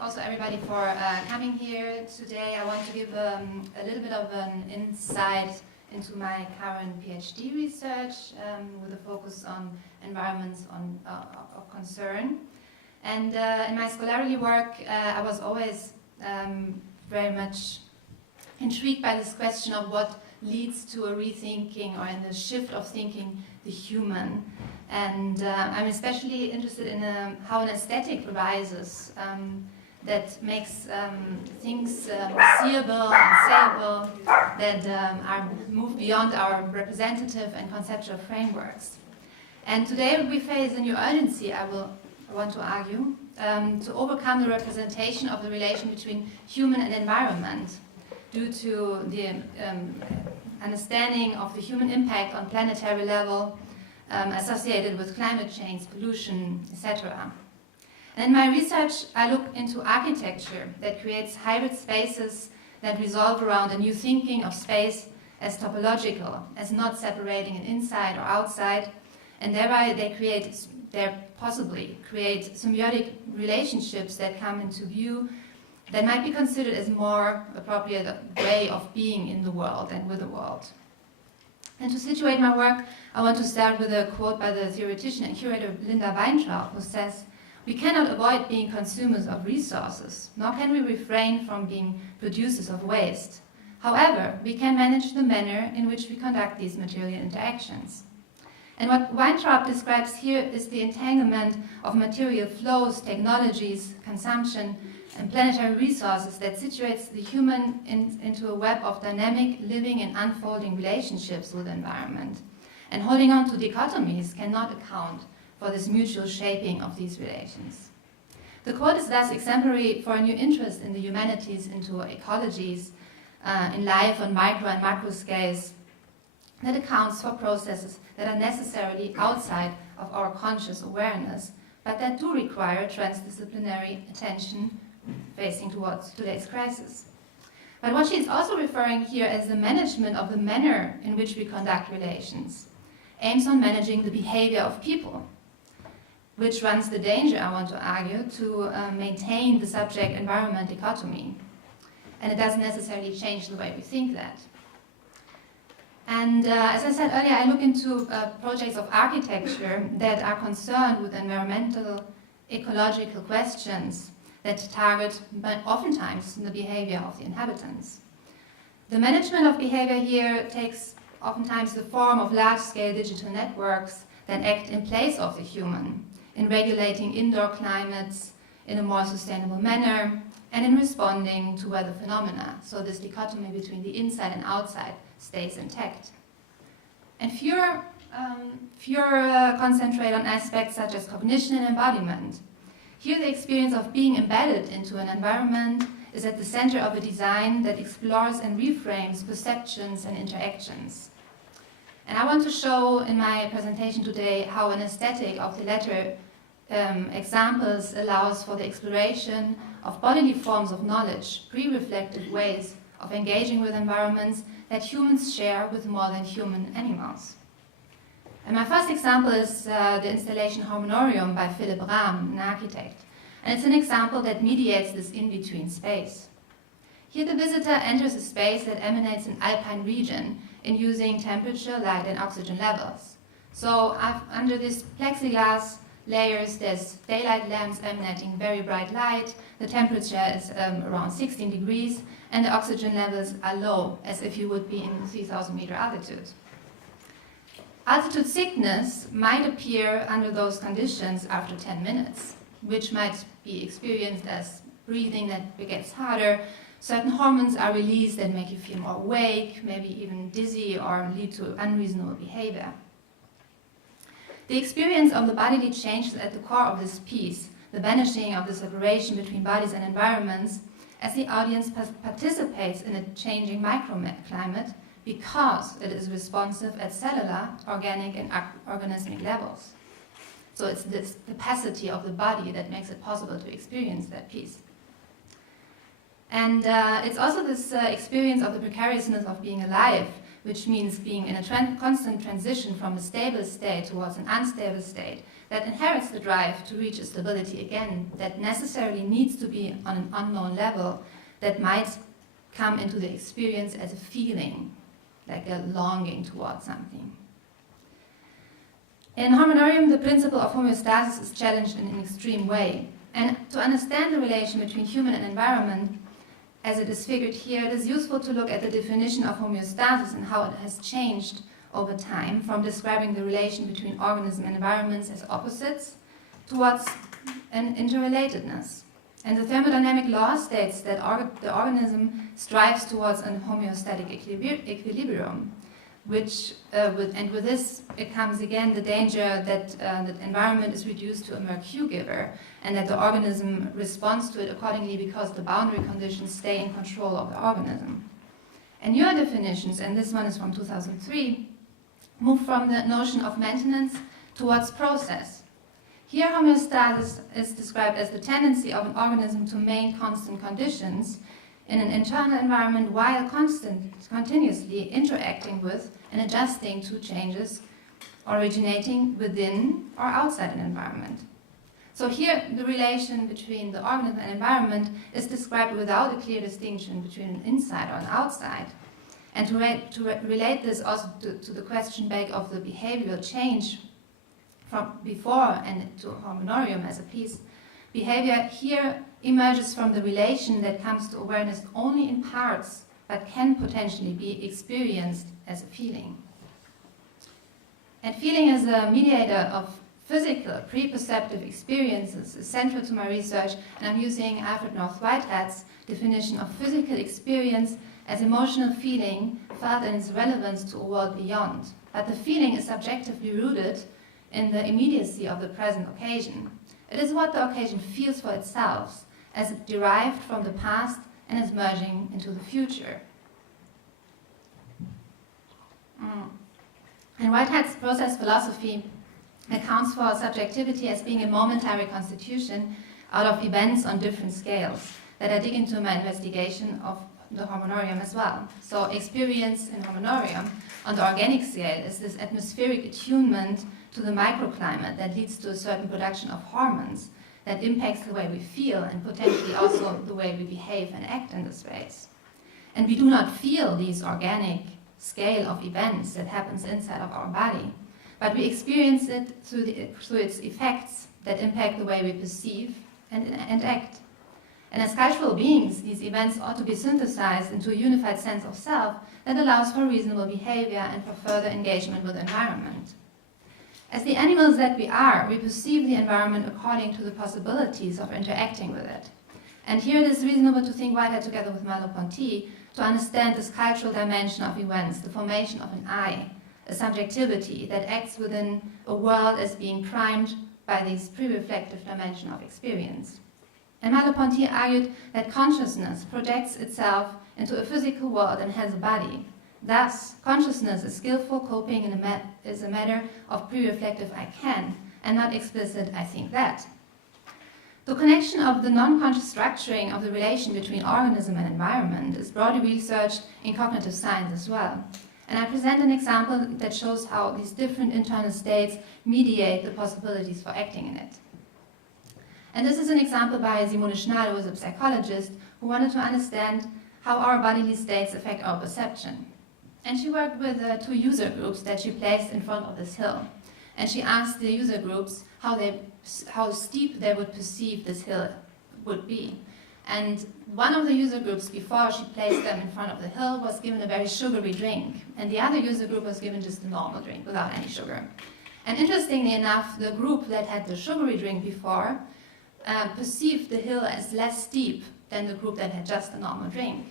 Also everybody for coming here today. I want to give a little bit of an insight into my current PhD research with a focus on environments of concern. And in my scholarly work, I was always very much intrigued by this question of what leads to a rethinking or in the shift of thinking the human. And I'm especially interested in how an aesthetic arises that makes things seeable and sayable that are moved beyond our representative and conceptual frameworks. And today we face a new urgency, I want to argue, to overcome the representation of the relation between human and environment due to the understanding of the human impact on planetary level associated with climate change, pollution, etc. And in my research, I look into architecture that creates hybrid spaces that resolve around a new thinking of space as topological, as not separating an inside or outside, and thereby they possibly create symbiotic relationships that come into view that might be considered as more appropriate way of being in the world and with the world. And to situate my work, I want to start with a quote by the theoretician and curator Linda Weintraub, who says, "We cannot avoid being consumers of resources, nor can we refrain from being producers of waste. However, we can manage the manner in which we conduct these material interactions." And what Weintraub describes here is the entanglement of material flows, technologies, consumption, and planetary resources that situates the human into a web of dynamic, living and unfolding relationships with the environment. And holding on to dichotomies cannot account for this mutual shaping of these relations. The quote is thus exemplary for a new interest in the humanities into ecologies, in life on micro and macro scales, that accounts for processes that are necessarily outside of our conscious awareness, but that do require transdisciplinary attention facing towards today's crisis. But what she is also referring here as the management of the manner in which we conduct relations aims on managing the behavior of people, which runs the danger, I want to argue, to maintain the subject-environment dichotomy. And it doesn't necessarily change the way we think that. And as I said earlier, I look into projects of architecture that are concerned with environmental, ecological questions that target, but oftentimes, the behavior of the inhabitants. The management of behavior here takes oftentimes the form of large-scale digital networks that act in place of the human, in regulating indoor climates in a more sustainable manner, and in responding to weather phenomena, so this dichotomy between the inside and outside stays intact. And fewer concentrate on aspects such as cognition and embodiment. Here the experience of being embedded into an environment is at the center of a design that explores and reframes perceptions and interactions. And I want to show in my presentation today how an aesthetic of the latter examples allows for the exploration of bodily forms of knowledge, pre-reflective ways of engaging with environments that humans share with more than human animals. And my first example is the installation Homeostasis by Philipp Rahm, an architect. And it's an example that mediates this in-between space. Here the visitor enters a space that emanates an alpine region in using temperature, light, and oxygen levels. So under this plexiglass layers, there's daylight lamps emanating very bright light, the temperature is around 16 degrees, and the oxygen levels are low, as if you would be in 3,000 meter altitude. Altitude sickness might appear under those conditions after 10 minutes, which might be experienced as breathing that gets harder. Certain hormones are released that make you feel more awake, maybe even dizzy, or lead to unreasonable behavior. The experience of the bodily changes at the core of this piece, the vanishing of the separation between bodies and environments, as the audience participates in a changing microclimate because it is responsive at cellular, organic, and organismic levels. So it's this capacity of the body that makes it possible to experience that piece. And it's also this experience of the precariousness of being alive, which means being in a constant transition from a stable state towards an unstable state, that inherits the drive to reach a stability again, that necessarily needs to be on an unknown level, that might come into the experience as a feeling, like a longing towards something. In Homenorium, the principle of homeostasis is challenged in an extreme way. And to understand the relation between human and environment, as it is figured here, it is useful to look at the definition of homeostasis and how it has changed over time, from describing the relation between organism and environments as opposites towards an interrelatedness. And the thermodynamic law states that the organism strives towards a homeostatic equilibrium, with this it comes again the danger that the environment is reduced to a mere cue giver, and that the organism responds to it accordingly because the boundary conditions stay in control of the organism. And newer definitions, and this one is from 2003, move from the notion of maintenance towards process. Here, homeostasis is described as the tendency of an organism to maintain constant conditions in an internal environment while continuously interacting with and adjusting to changes originating within or outside an environment. So here, the relation between the organism and environment is described without a clear distinction between an inside or an outside. And to relate this also to the question back of the behavioral change from before and to Homenorium as a piece, behavior here emerges from the relation that comes to awareness only in parts, but can potentially be experienced as a feeling. And feeling as a mediator of physical, pre-perceptive experiences is central to my research, and I'm using Alfred North Whitehead's definition of physical experience as emotional feeling felt in its relevance to a world beyond. But the feeling is subjectively rooted in the immediacy of the present occasion. It is what the occasion feels for itself, as it derived from the past and is merging into the future. And Whitehead's process philosophy accounts for subjectivity as being a momentary constitution out of events on different scales that I dig into my investigation of the Homenorium as well. So experience in Homenorium on the organic scale is this atmospheric attunement to the microclimate that leads to a certain production of hormones that impacts the way we feel and potentially also the way we behave and act in the space. And we do not feel these organic scale of events that happens inside of our body, but we experience it through its effects that impact the way we perceive and act. And as cultural beings, these events ought to be synthesized into a unified sense of self that allows for reasonable behavior and for further engagement with the environment. As the animals that we are, we perceive the environment according to the possibilities of interacting with it. And here it is reasonable to think Whitehead together with Merleau-Ponty to understand this cultural dimension of events, the formation of an I, a subjectivity that acts within a world as being primed by this pre-reflective dimension of experience. And Merleau-Ponty argued that consciousness projects itself into a physical world and has a body. Thus, consciousness is skillful coping is a matter of pre-reflective I can, and not explicit I think that. The connection of the non-conscious structuring of the relation between organism and environment is broadly researched in cognitive science as well. And I present an example that shows how these different internal states mediate the possibilities for acting in it. And this is an example by Simone Schnall, who is a psychologist, who wanted to understand how our bodily states affect our perception. And she worked with 2 user groups that she placed in front of this hill. And she asked the user groups how steep they would perceive this hill would be. And one of the user groups, before she placed them in front of the hill, was given a very sugary drink. And the other user group was given just a normal drink without any sugar. And interestingly enough, the group that had the sugary drink before perceived the hill as less steep than the group that had just a normal drink.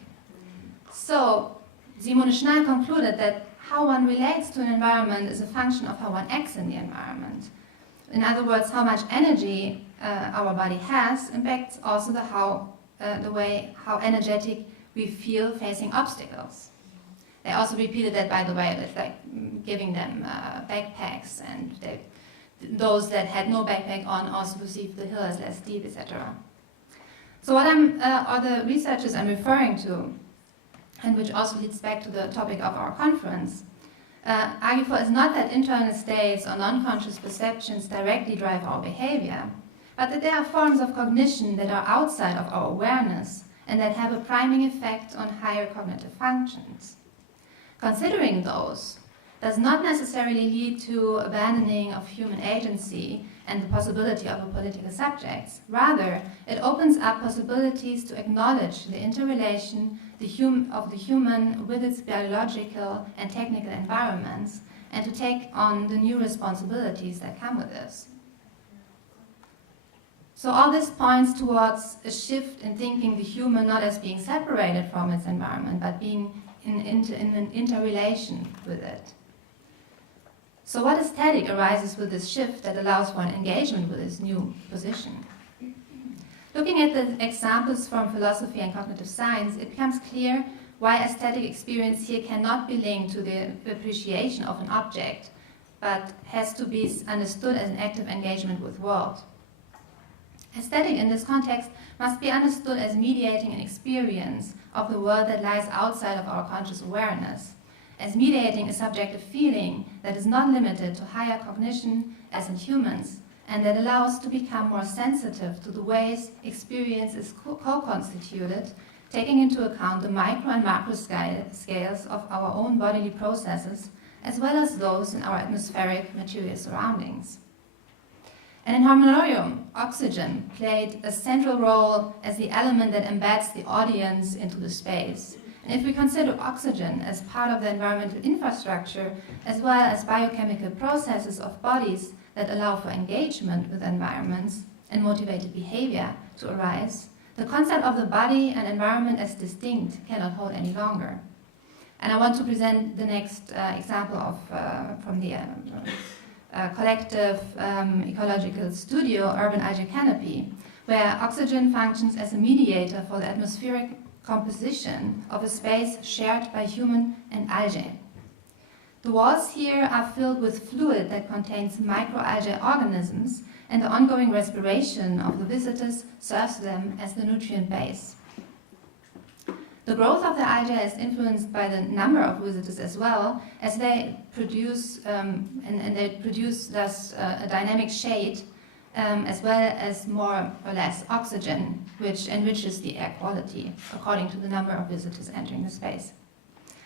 So Simone Schnall concluded that how one relates to an environment is a function of how one acts in the environment. In other words, how much energy our body has impacts also the way how energetic we feel facing obstacles. They also repeated that, by the way, it's like giving them backpacks, and those that had no backpack on also perceived the hill as less steep, etc. So what are the researchers I'm referring to and which also leads back to the topic of our conference, argue for is not that internal states or non-conscious perceptions directly drive our behavior, but that there are forms of cognition that are outside of our awareness and that have a priming effect on higher cognitive functions. Considering those does not necessarily lead to abandoning of human agency and the possibility of a political subject. Rather, it opens up possibilities to acknowledge the interrelation of the human with its biological and technical environments, and to take on the new responsibilities that come with this. So all this points towards a shift in thinking the human not as being separated from its environment, but being in an interrelation with it. So what aesthetic arises with this shift that allows for an engagement with this new position? Looking at the examples from philosophy and cognitive science, it becomes clear why aesthetic experience here cannot be linked to the appreciation of an object, but has to be understood as an active engagement with world. Aesthetic in this context must be understood as mediating an experience of the world that lies outside of our conscious awareness, as mediating a subjective feeling that is not limited to higher cognition as in humans, and that allows to become more sensitive to the ways experience is co-constituted, taking into account the micro and macro scales of our own bodily processes, as well as those in our atmospheric material surroundings. And in Harmonium, oxygen played a central role as the element that embeds the audience into the space. And if we consider oxygen as part of the environmental infrastructure, as well as biochemical processes of bodies that allow for engagement with environments and motivated behavior to arise, the concept of the body and environment as distinct cannot hold any longer. And I want to present the next example from the collective ecological studio, Urban Algae Canopy, where oxygen functions as a mediator for the atmospheric composition of a space shared by human and algae. The walls here are filled with fluid that contains microalgae organisms, and the ongoing respiration of the visitors serves them as the nutrient base. The growth of the algae is influenced by the number of visitors as well, as they produce and they produce thus a dynamic shade, as well as more or less oxygen, which enriches the air quality according to the number of visitors entering the space.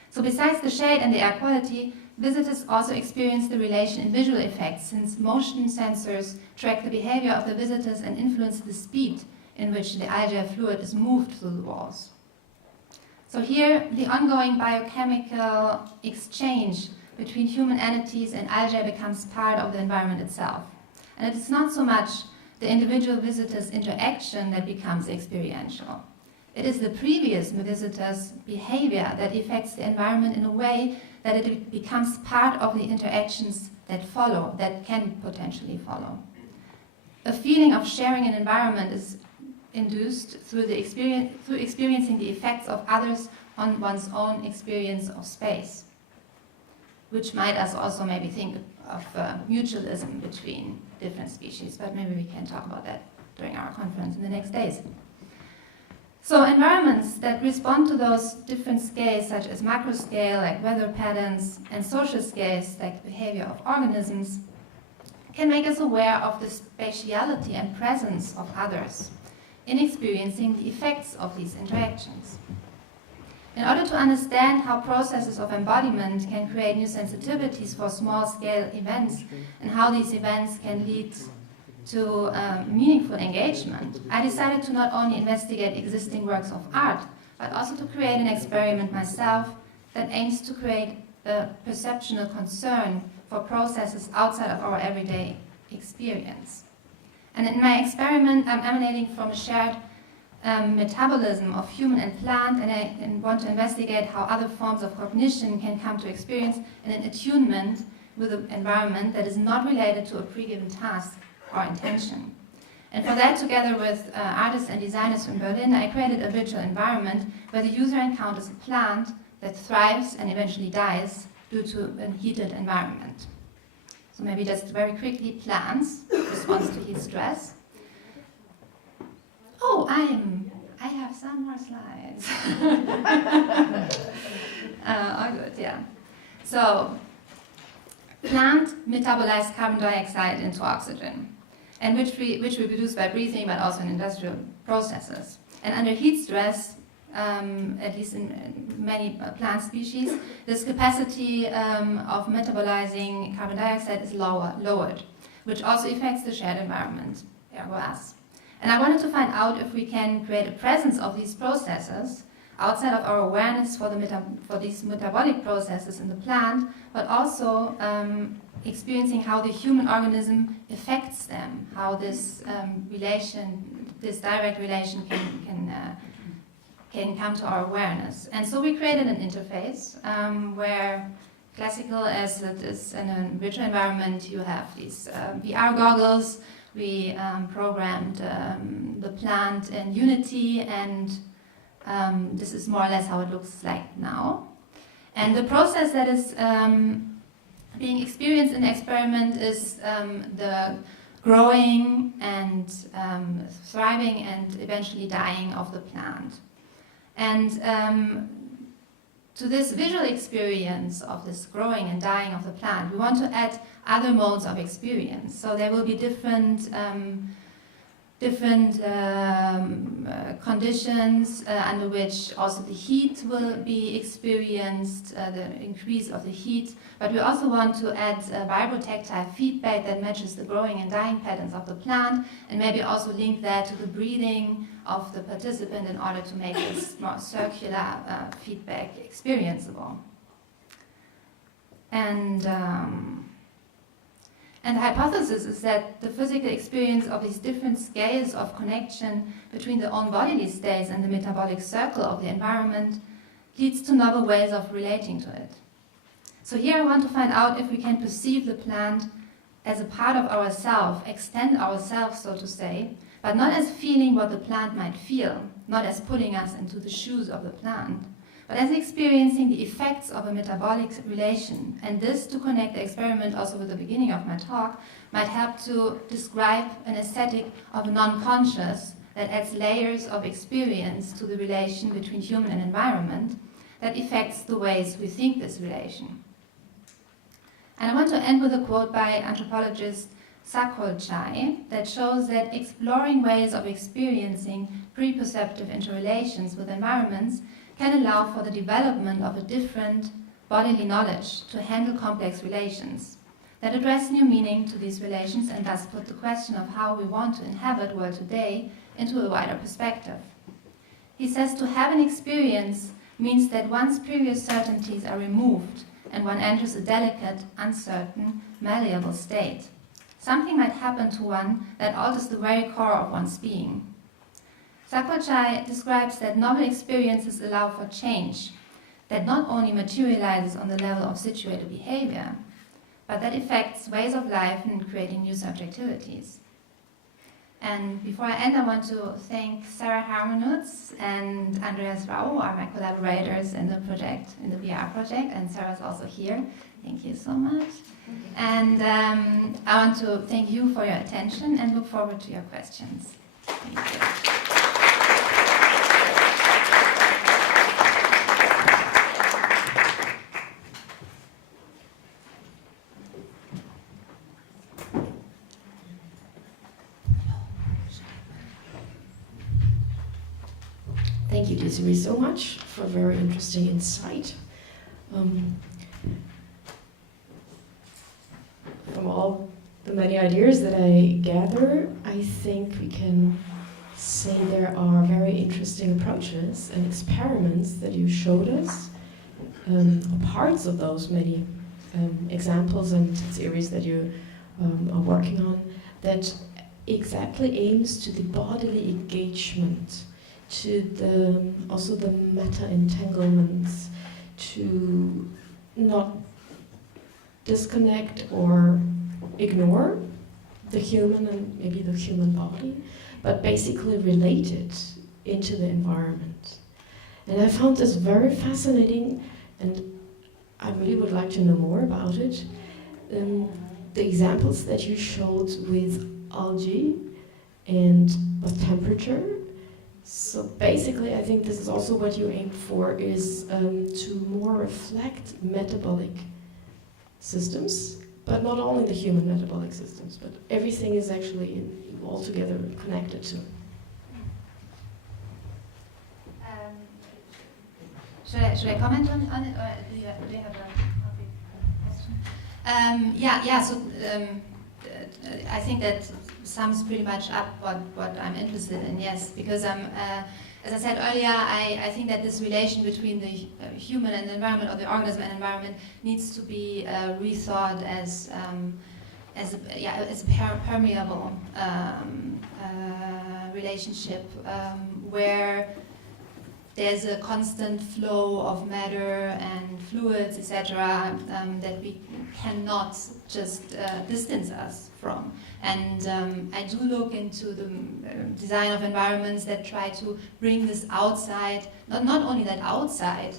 So besides the shade and the air quality, visitors also experience the relation in visual effects, since motion sensors track the behavior of the visitors and influence the speed in which the algae fluid is moved through the walls. So here, the ongoing biochemical exchange between human entities and algae becomes part of the environment itself. And it is not so much the individual visitor's interaction that becomes experiential. It is the previous visitor's behavior that affects the environment in a way that it becomes part of the interactions that follow, that can potentially follow. A feeling of sharing an environment is induced through experiencing the effects of others on one's own experience of space, which might us also maybe think of mutualism between different species, but maybe we can talk about that during our conference in the next days. So environments that respond to those different scales, such as macro scale, like weather patterns, and social scales, like the behavior of organisms, can make us aware of the spatiality and presence of others in experiencing the effects of these interactions. In order to understand how processes of embodiment can create new sensitivities for small-scale events and how these events can lead to meaningful engagement, I decided to not only investigate existing works of art, but also to create an experiment myself that aims to create a perceptual concern for processes outside of our everyday experience. And in my experiment, I'm emanating from a shared metabolism of human and plant, and I want to investigate how other forms of cognition can come to experience in an attunement with an environment that is not related to a pre-given task or intention. And for that, together with artists and designers from Berlin, I created a virtual environment where the user encounters a plant that thrives and eventually dies due to a heated environment. So maybe just very quickly, plants, response to heat stress. Oh, I'm I have some more slides. All good, yeah. So, plant metabolize carbon dioxide into oxygen, and which we produce by breathing, but also in industrial processes. And under heat stress, at least in many plant species, this capacity of metabolizing carbon dioxide is lowered, which also affects the shared environment, ergo us. And I wanted to find out if we can create a presence of these processes outside of our awareness for these metabolic processes in the plant, but also experiencing how the human organism affects them, how this this direct relation can come to our awareness. And so we created an interface where, classical as it is in a virtual environment, you have these VR goggles. We programmed the plant in Unity, and this is more or less how it looks like now. And the process that is being experienced in the experiment is the growing and thriving and eventually dying of the plant. And to this visual experience of this growing and dying of the plant, we want to add other modes of experience. So there will be different conditions under which also the heat will be experienced, the increase of the heat. But we also want to add vibrotactile feedback that matches the growing and dying patterns of the plant, and maybe also link that to the breathing of the participant in order to make this more circular feedback experienceable. And the hypothesis is that the physical experience of these different scales of connection between the own bodily states and the metabolic circle of the environment leads to novel ways of relating to it. So here I want to find out if we can perceive the plant as a part of ourselves, extend ourselves, so to say, but not as feeling what the plant might feel, not as putting us into the shoes of the plant, but as experiencing the effects of a metabolic relation. And this, to connect the experiment also with the beginning of my talk, might help to describe an aesthetic of a non-conscious that adds layers of experience to the relation between human and environment that affects the ways we think this relation. And I want to end with a quote by anthropologist Ecology that shows that exploring ways of experiencing pre-perceptive interrelations with environments can allow for the development of a different bodily knowledge to handle complex relations that address new meaning to these relations and thus put the question of how we want to inhabit world today into a wider perspective. He says to have an experience means that one's previous certainties are removed and one enters a delicate, uncertain, malleable state. Something might happen to one that alters the very core of one's being. Ecology describes that novel experiences allow for change that not only materializes on the level of situated behavior, but that affects ways of life and creating new subjectivities. And before I end, I want to thank Sarah Harmonutz and Andreas Rau, who are my collaborators in the project, in the VR project, and Sarah's also here. Thank you so much. And I want to thank you for your attention and look forward to your questions. Thank you. Thank you, Desiree, so much for a very interesting insight. From all the many ideas that I gather, I think we can say there are very interesting approaches and experiments that you showed us, parts of those many examples and series that you are working on, that exactly aims to the bodily engagement, to the also the meta-entanglements, to not disconnect or ignore the human and maybe the human body, but basically relate it into the environment. And I found this very fascinating, and I really would like to know more about it. The examples that you showed with algae and with temperature So basically, I think this is also what you aim for, is to more reflect metabolic systems, but not only the human metabolic systems, but everything is actually altogether connected to. Should I comment on it, or do you have a question? So I think that sums pretty much up what I'm interested in, yes, because as I said earlier, I think that this relation between the human and the environment, or the organism and environment, needs to be rethought as a permeable relationship where there's a constant flow of matter and fluids, etc., that we cannot just distance us from. And I do look into the design of environments that try to bring this outside, not only that outside,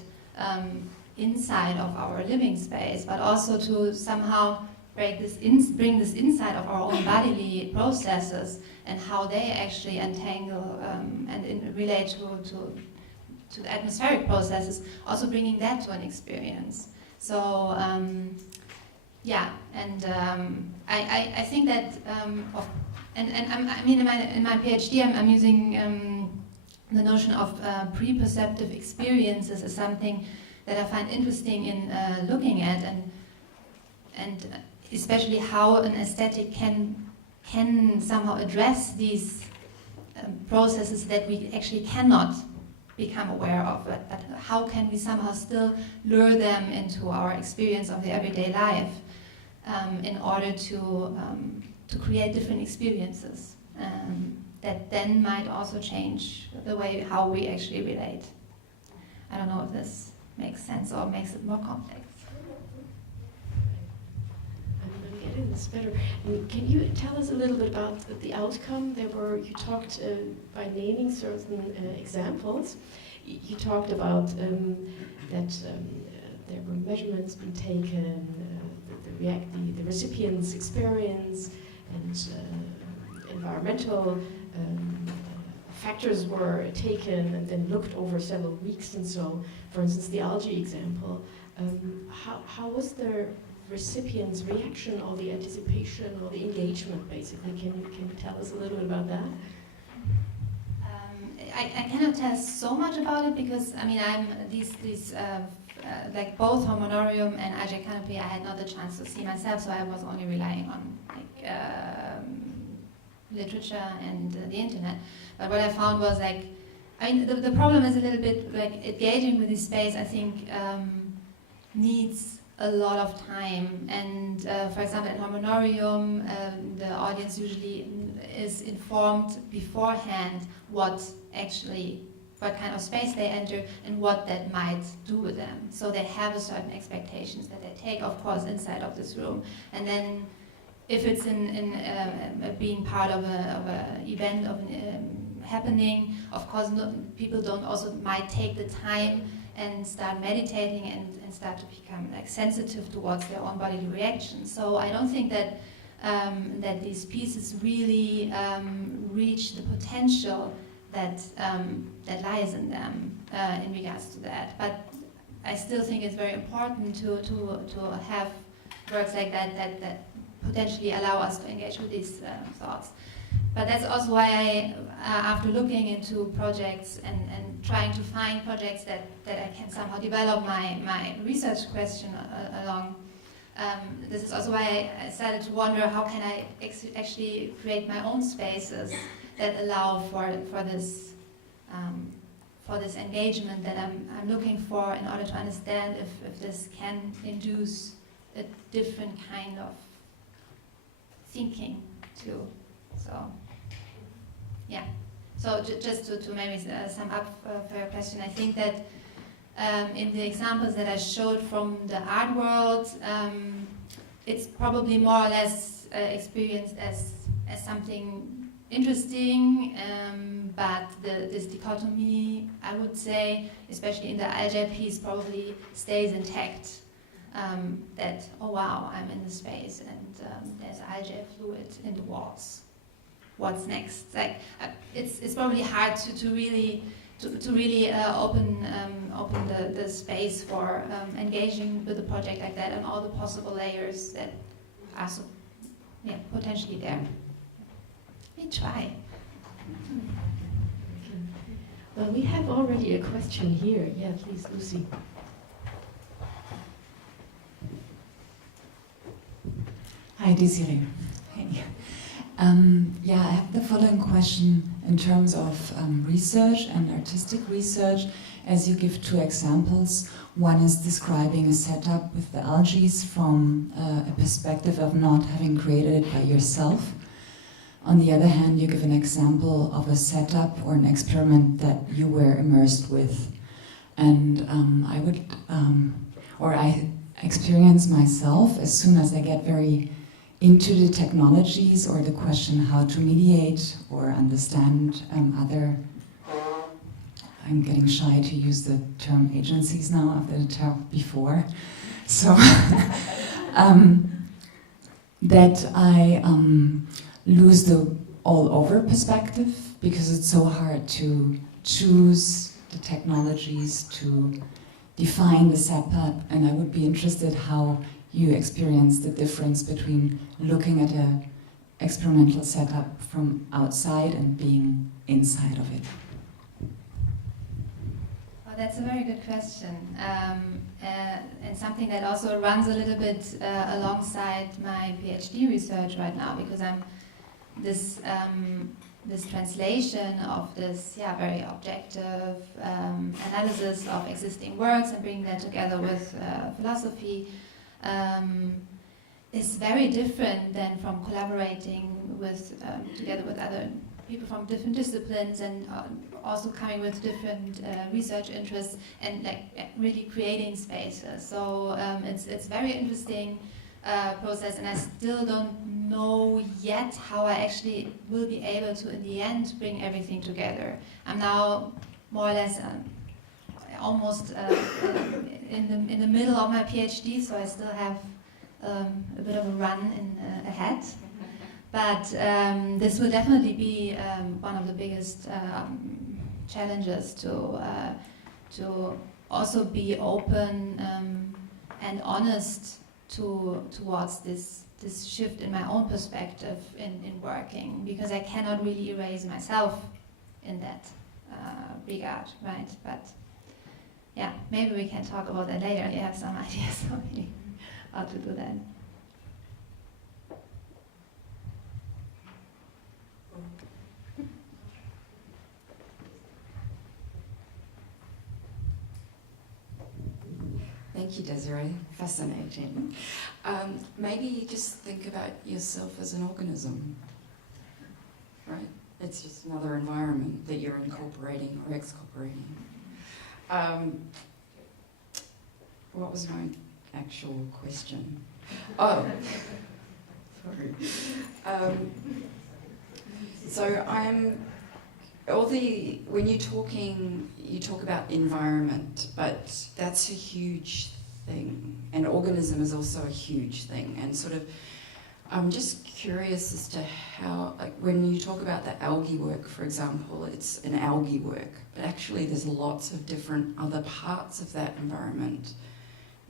inside of our living space, but also to somehow bring this inside of our own bodily processes and how they actually entangle and relate to the atmospheric processes, also bringing that to an experience. So, I think that, in my PhD, I'm using the notion of pre-perceptive experiences as something that I find interesting in looking at, and especially how an aesthetic can somehow address these processes that we actually cannot become aware of, but how can we somehow still lure them into our experience of the everyday life in order to create different experiences that then might also change the way how we actually relate. I don't know if this makes sense or makes it more complex. I'm getting this better. Can you tell us a little bit about the outcome? You talked by naming certain examples. You talked about that there were measurements being taken, the recipient's experience, and environmental factors were taken and then looked over several weeks. And so, for instance, the algae example, how was the recipient's reaction, or the anticipation, or the engagement, basically? Can you tell us a little bit about that? I cannot tell so much about it because I'm these like both Homonorium and algae canopy, I had not the chance to see myself, so I was only relying on literature and the internet. But what I found was the problem is a little bit engaging with this space. I think needs a lot of time, and for example, in Homonorium, the audience usually is informed beforehand what kind of space they enter and what that might do with them. So they have a certain expectations that they take, of course, inside of this room. And then if it's in being part of a event, of an happening, of course, people might take the time and start meditating and start to become sensitive towards their own bodily reactions. So I don't think that that these pieces really reach the potential that lies in them in regards to that. But I still think it's very important to have works like that potentially allow us to engage with these thoughts. But that's also why I, after looking into projects and trying to find projects that I can somehow develop my research question along, this is also why I started to wonder how can I actually create my own spaces that allow for this engagement that I'm looking for in order to understand if this can induce a different kind of thinking too. So, yeah. So just to maybe sum up for your question, I think that in the examples that I showed from the art world, it's probably more or less experienced as something interesting, but this dichotomy, I would say, especially in the algae piece, probably stays intact. That, oh wow, I'm in the space and there's algae fluid in the walls. what's next. Like it's probably hard to really open the space for engaging with a project like that and all the possible layers that are potentially there. We try. Well, we have already a question here. Yeah, please, Lucy. Hi, Desiree. Hey. I have the following question in terms of research and artistic research. As you give two examples, one is describing a setup with the algae from a perspective of not having created it by yourself. On the other hand, you give an example of a setup or an experiment that you were immersed with. And I experience myself as soon as I get very into the technologies or the question how to mediate or understand other. I'm getting shy to use the term agencies now after the term before. So that I lose the all-over perspective because it's so hard to choose the technologies to define the setup, and I would be interested how you experience the difference between looking at an experimental setup from outside and being inside of it. Well, that's a very good question, and something that also runs a little bit alongside my PhD research right now, because I'm this translation of this very objective analysis of existing works and bringing that together with philosophy is very different than from collaborating with together with other people from different disciplines and also coming with different research interests and really creating spaces. So it's very interesting process, and I still don't know yet how I actually will be able to, in the end, bring everything together. I'm now more or less almost in the middle of my PhD, so I still have a bit of a run ahead. But this will definitely be one of the biggest challenges to also be open and honest towards this shift in my own perspective in working, because I cannot really erase myself in that regard, right? But yeah, maybe we can talk about that later. You have some ideas for me how to do that. Thank you, Desiree. Fascinating. Maybe you just think about yourself as an organism, right? It's just another environment that you're incorporating or excorporating. What was my actual question? Oh, sorry. When you're talking, you talk about environment, but that's a huge thing, and organism is also a huge thing, and sort of, I'm just curious as to how, like when you talk about the algae work, for example, it's an algae work, but actually there's lots of different other parts of that environment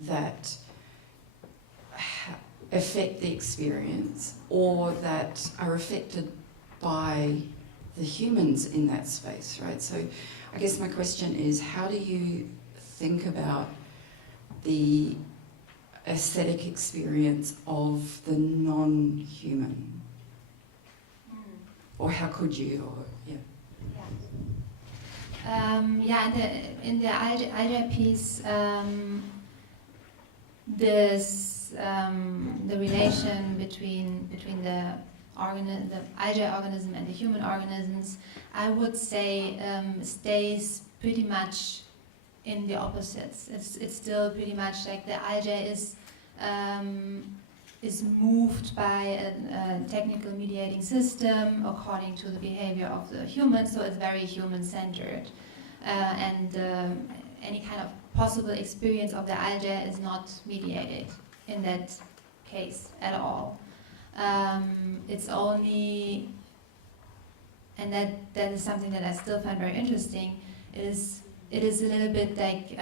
that affect the experience or that are affected by the humans in that space, right? So I guess my question is, how do you think about the aesthetic experience of the non-human? Or how could you? Or, in the algae piece, the relation between the algae organism and the human organisms, I would say, stays pretty much in the opposites. It's still pretty much like the algae is moved by a technical mediating system according to the behavior of the human, so it's very human-centered. And any kind of possible experience of the algae is not mediated in that case at all. It's only and that is something that I still find very interesting. It is a little bit like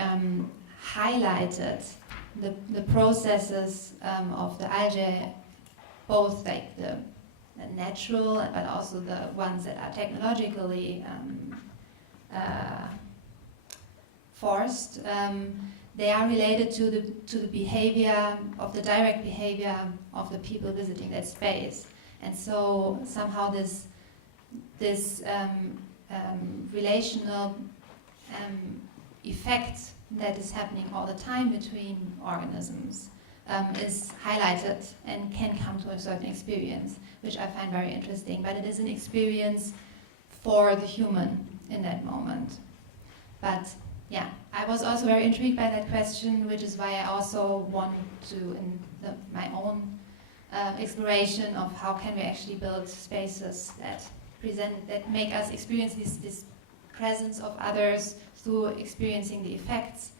highlighted the processes of the algae, both like the natural but also the ones that are technologically forced. They are related to the behavior of the direct behavior of the people visiting that space, and so somehow this relational effect that is happening all the time between organisms is highlighted and can come to a certain experience, which I find very interesting. But it is an experience for the human in that moment. But yeah, I was also very intrigued by that question, which is why I also want to, in my own exploration of how can we actually build spaces that make us experience this presence of others through experiencing the effects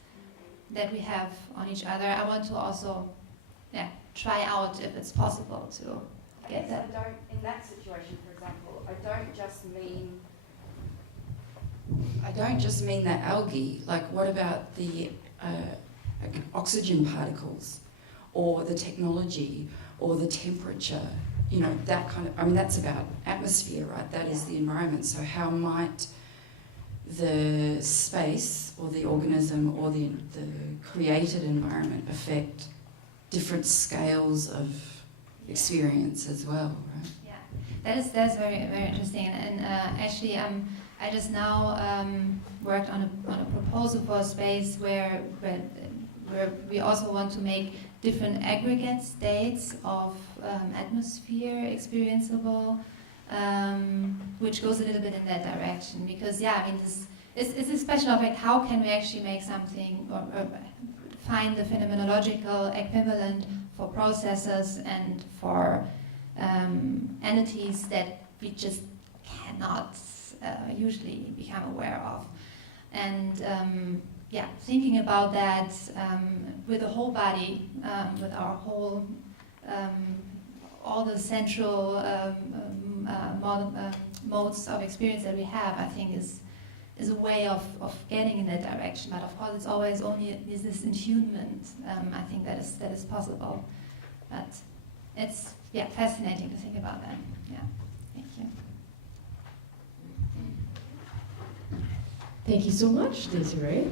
that we have on each other. I want to also try out if it's possible to get that. In that situation, for example, I don't just mean the algae. Like, what about the oxygen particles, or the technology, or the temperature? You know, that kind of. I mean, that's about atmosphere, right? That is the environment. So how might the space, or the organism, or the created environment affect different scales of experience as well, right? Yeah, that's very, very interesting. And actually, I just now worked on a proposal for a space where we also want to make different aggregate states of atmosphere experienceable, which goes a little bit in that direction. Because I mean, it's a question of like, how can we actually make something or find the phenomenological equivalent for processes and for entities that we just cannot usually become aware of. And thinking about that with the whole body, with our whole, all the central modes of experience that we have, I think is a way of getting in that direction. But of course, it's always only this attunement. I think that is possible. But it's fascinating to think about that. Yeah, thank you. Thank you so much, Desiree.